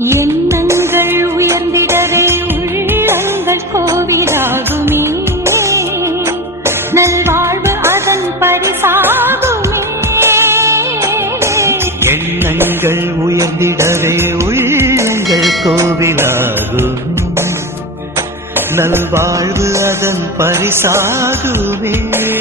எண்ணங்கள் உயர்ந்திடவே உள்ளங்கள் கோவிலாகுமே, நல்வாழ்வு அதன் பரிசாகுமே. எண்ணங்கள் உயர்ந்திடவே உள்ளங்கள் கோவிலாகுமே, நல்வாழ்வு அதன் பரிசாகுமே.